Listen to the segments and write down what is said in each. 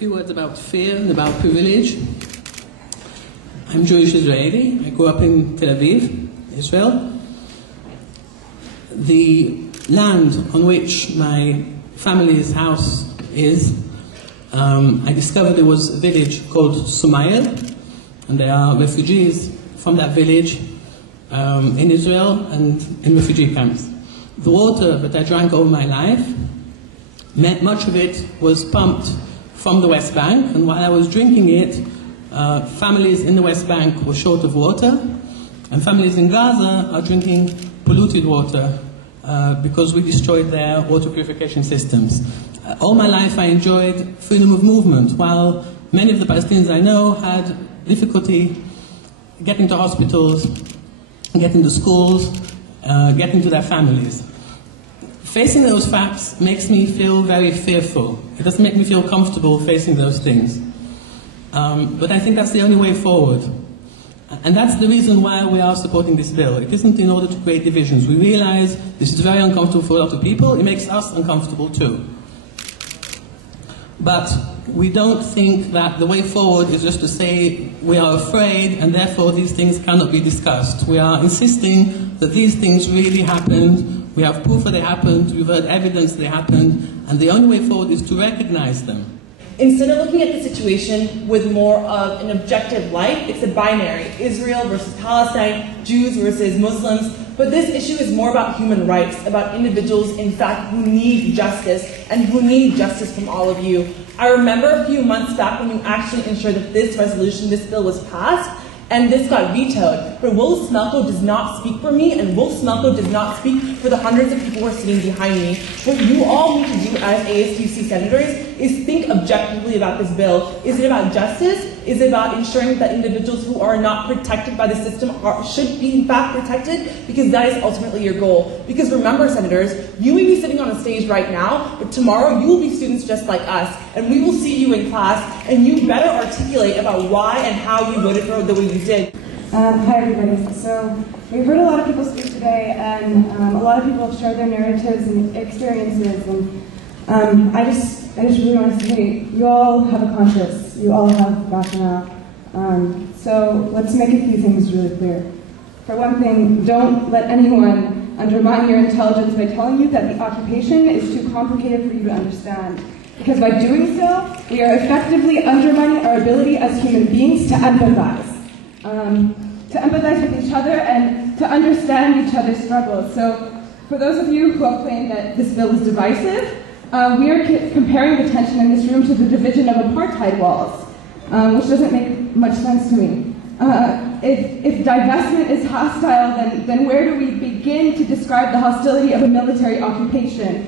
few words about fear and about privilege. I'm Jewish Israeli. I grew up in Tel Aviv, Israel. The land on which my family's house is, I discovered there was a village called Sumayel, and there are refugees from that village in Israel and in refugee camps. The water that I drank all my life, much of it was pumped from the West Bank, and while I was drinking it, families in the West Bank were short of water, and families in Gaza are drinking polluted water because we destroyed their water purification systems. All my life I enjoyed freedom of movement, while many of the Palestinians I know had difficulty getting to hospitals, getting to schools, getting to their families. Facing those facts makes me feel very fearful. It doesn't make me feel comfortable facing those things. But I think that's the only way forward. And that's the reason why we are supporting this bill. It isn't in order to create divisions. We realize this is very uncomfortable for a lot of people. It makes us uncomfortable too. But we don't think that the way forward is just to say we are afraid and therefore these things cannot be discussed. We are insisting that these things really happened. We have proof that they happened. We've heard evidence they happened. And the only way forward is to recognize them. Instead of looking at the situation with more of an objective light, it's a binary, Israel versus Palestine, Jews versus Muslims. But this issue is more about human rights, about individuals, in fact, who need justice, and who need justice from all of you. I remember a few months back when you actually ensured that this resolution, this bill was passed, and this got vetoed. But Will Smelko does not speak for me, and Will Smelko does not speak for the hundreds of people who are sitting behind me. What you all need to do as ASUC senators is think objectively about this bill. Is it about justice? Is it about ensuring that individuals who are not protected by the system should be in fact protected? Because that is ultimately your goal. Because remember, senators, you may be sitting on a stage right now, but tomorrow you will be students just like us, and we will see you in class, and you better articulate about why and how you voted for the way you did. Hi everybody. So we've heard a lot of people speak today, and a lot of people have shared their narratives and experiences, and I just really want to say, you all have a conscience, you all have rationale. So let's make a few things really clear. For one thing, don't let anyone undermine your intelligence by telling you that the occupation is too complicated for you to understand. Because by doing so, we are effectively undermining our ability as human beings to empathize. To empathize with each other and to understand each other's struggles. So for those of you who have claimed that this bill is divisive, we are comparing the tension in this room to the division of apartheid walls, which doesn't make much sense to me. If divestment is hostile, then where do we begin to describe the hostility of a military occupation?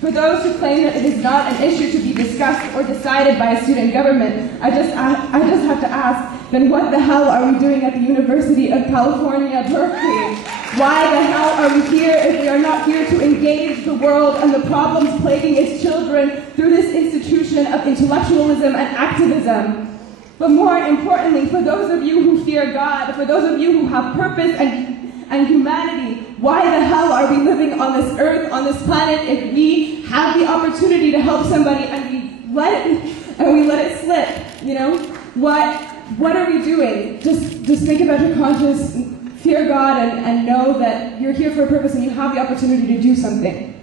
For those who claim that it is not an issue to be discussed or decided by a student government, I just have to ask, then what the hell are we doing at the University of California, Berkeley? Why the hell are we here if we are not here to engage the world and the problems plaguing its children through this institution of intellectualism and activism? But more importantly, for those of you who fear God, for those of you who have purpose and humanity, why the hell are we living on this earth, on this planet, if we have the opportunity to help somebody and we let it slip? You know, what are we doing? Just think about your conscience, fear God, and know that you're here for a purpose and you have the opportunity to do something.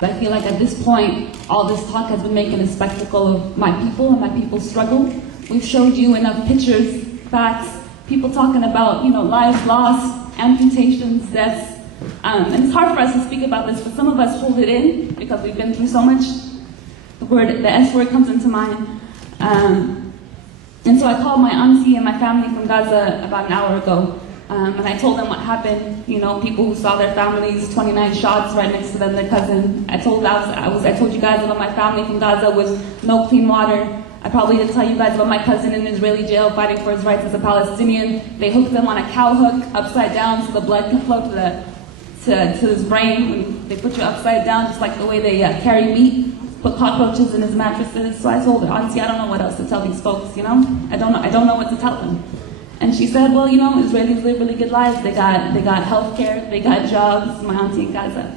I feel like at this point, all this talk has been making a spectacle of my people and my people's struggle. We've showed you enough pictures, facts, people talking about, lives lost, amputations, deaths. And it's hard for us to speak about this, but some of us hold it in because we've been through so much. The S word comes into mind. And so I called my auntie and my family from Gaza about an hour ago. And I told them what happened, people who saw their families, 29 shots right next to them, their cousin. I told you guys about my family from Gaza with no clean water. I probably didn't tell you guys about my cousin in an Israeli jail fighting for his rights as a Palestinian. They hooked him on a cow hook upside down so the blood can flow to his brain. When they put you upside down, just like the way they carry meat, put cockroaches in his mattresses. So I told her, honestly, I don't know what else to tell these folks, I don't know what to tell them. And she said, well, Israelis live really good lives. They got health care, they got jobs, my auntie in Gaza.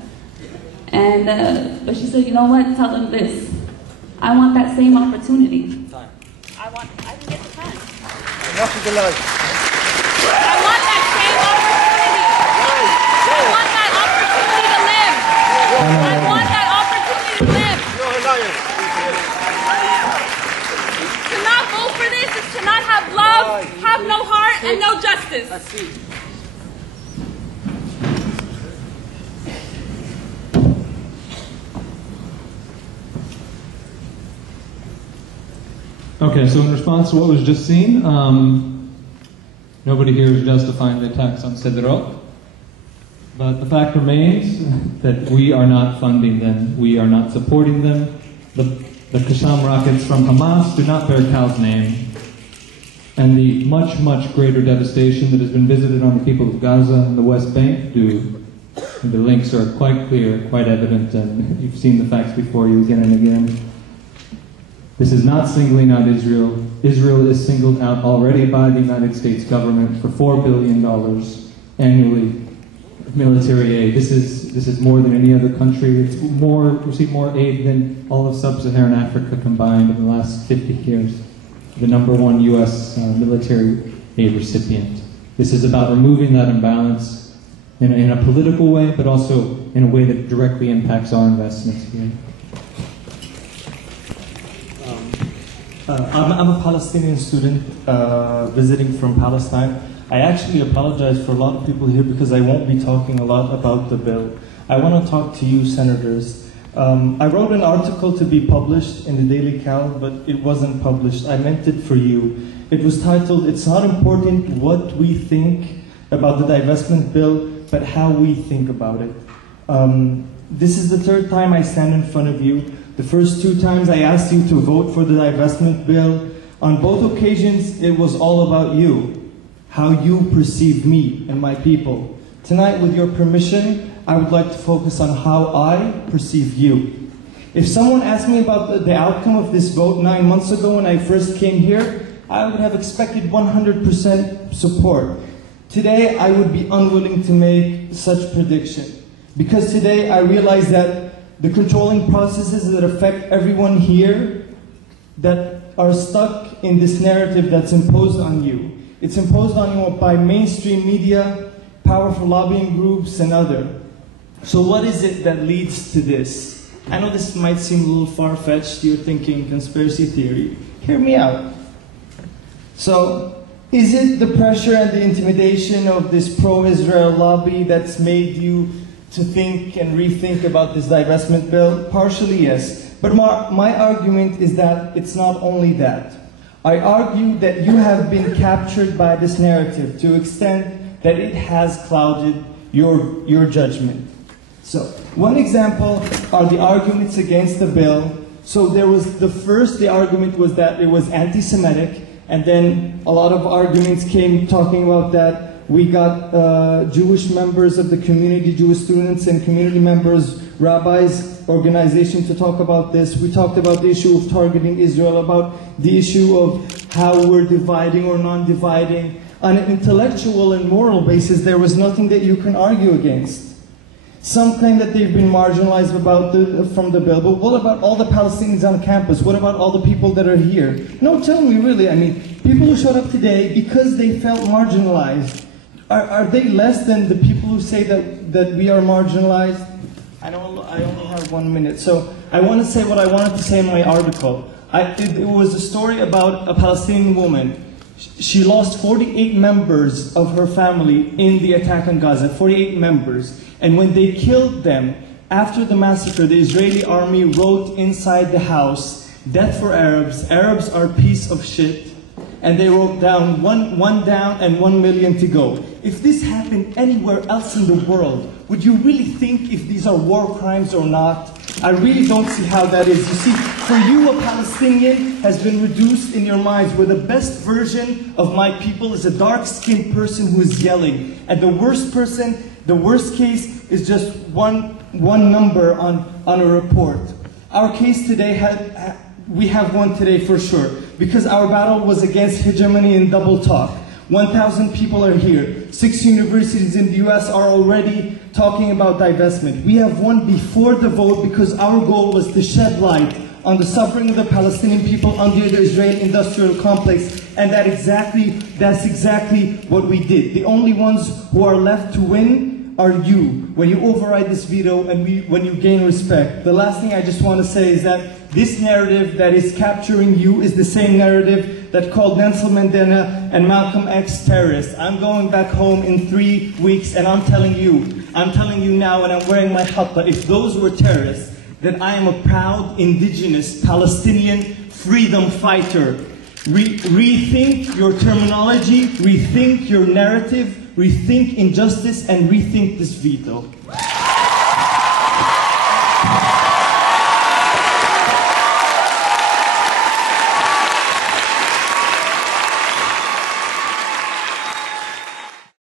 And but she said, you know what, tell them this. I want that same opportunity. I can get the time. Enough of the light. I want that same opportunity. I want that opportunity to live. I want that opportunity to live. You're a liar. To not vote for this is to not have love, have no heart, and no justice. That's it. Okay, so in response to what was just seen, nobody here is justifying the attacks on Sderot, but the fact remains that we are not funding them, we are not supporting them. The Qassam rockets from Hamas do not bear Cal's name, and the much, much greater devastation that has been visited on the people of Gaza and the West Bank do. The links are quite clear, quite evident, and you've seen the facts before you again and again. This is not singling out Israel. Israel is singled out already by the United States government for $4 billion annually of military aid. This is more than any other country. It's received more aid than all of sub-Saharan Africa combined in the last 50 years. The #1 U.S. Military aid recipient. This is about removing that imbalance in a political way, but also in a way that directly impacts our investments here. I'm a Palestinian student visiting from Palestine. I actually apologize for a lot of people here because I won't be talking a lot about the bill. I want to talk to you, senators. I wrote an article to be published in the Daily Cal, but it wasn't published. I meant it for you. It was titled, "It's not important what we think about the divestment bill, but how we think about it." This is the third time I stand in front of you. The first 2 times I asked you to vote for the divestment bill. On both occasions, it was all about you, how you perceive me and my people. Tonight, with your permission, I would like to focus on how I perceive you. If someone asked me about the outcome of this vote 9 months ago when I first came here, I would have expected 100% support. Today, I would be unwilling to make such prediction. Because today, I realize that the controlling processes that affect everyone here that are stuck in this narrative that's imposed on you. It's imposed on you by mainstream media, powerful lobbying groups, and other. So what is it that leads to this? I know this might seem a little far-fetched. You're thinking conspiracy theory. Hear me out. So, is it the pressure and the intimidation of this pro-Israel lobby that's made you to think and rethink about this divestment bill? Partially, yes. But my argument is that it's not only that. I argue that you have been captured by this narrative to an extent that it has clouded your judgment. So, one example are the arguments against the bill. So there was the argument was that it was anti-Semitic, and then a lot of arguments came talking about that. We got Jewish members of the community, Jewish students and community members, rabbis, organization to talk about this. We talked about the issue of targeting Israel, about the issue of how we're dividing or non-dividing. On an intellectual and moral basis, there was nothing that you can argue against. Some claim that they've been marginalized from the bill, but what about all the Palestinians on campus? What about all the people that are here? No, tell me really, I mean, people who showed up today because they felt marginalized, are they less than the people who say that we are marginalized? I only have 1 minute, so I want to say what I wanted to say in my article. It was a story about a Palestinian woman. She lost 48 members of her family in the attack on Gaza, 48 members. And when they killed them, after the massacre, the Israeli army wrote inside the house, "Death for Arabs, Arabs are piece of shit." And they wrote down one down and 1 million to go. If this happened anywhere else in the world, would you really think if these are war crimes or not? I really don't see how that is. You see, for you, a Palestinian has been reduced in your minds where the best version of my people is a dark-skinned person who is yelling. And the worst person, the worst case, is just one number on a report. Our case today, we have one today for sure, because our battle was against hegemony and double talk. 1,000 people are here. 6 universities in the US are already talking about divestment. We have won before the vote because our goal was to shed light on the suffering of the Palestinian people under the Israeli industrial complex, and that's exactly what we did. The only ones who are left to win are you, when you override this veto and when you gain respect. The last thing I just want to say is that this narrative that is capturing you is the same narrative that called Nelson Mandela and Malcolm X terrorists. I'm going back home in 3 weeks, and I'm telling you now, and I'm wearing my hatta, if those were terrorists, then I am a proud indigenous Palestinian freedom fighter. Rethink your terminology, rethink your narrative, rethink injustice, and rethink this veto.